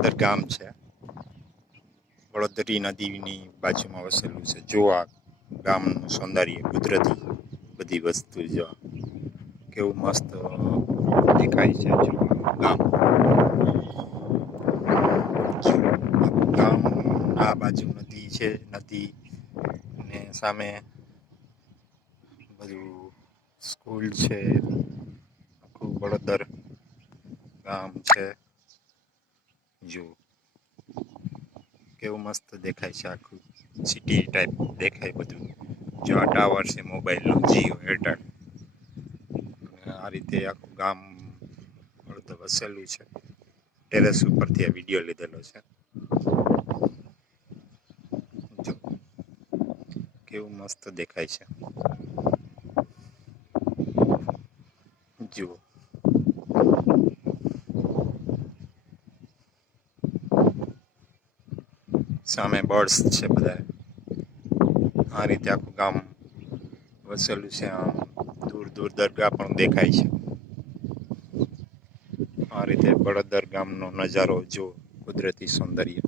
બળોદર ગામ છે. વડોદરી નદીની બાજુમાં વસેલું છે. જો આ ગામનું સૌંદર્ય, કુદરતી બધી વસ્તુ જો કેવું મસ્ત દેખાય છે. જો ગામ ગામ આ બાજુ નદી છે. નદી ને સામે બધું સ્કૂલ છે. આખું વડોદર ગામ છે. જો કેવું મસ્ત દેખાય છે. આખું સિટી ટાઈપ દેખાય બધું. જો આ ટાવર છે મોબાઈલનો, જીઓ એરટેલ. આ રીતે આખું ગામ વડોદર વસેલું છે. ટેરેસ ઉપરથી આ વિડીયો લીધેલો છે. જો કેવું મસ્ત દેખાય છે. જુઓ સામે બર્ડ્સ છે બધા. આ રીતે આખું ગામ વસેલું છે. આમ દૂર દૂર દરગાહ પણ દેખાય છે. આ રીતે વડોદર ગામનો નજારો જો, કુદરતી સૌંદર્ય.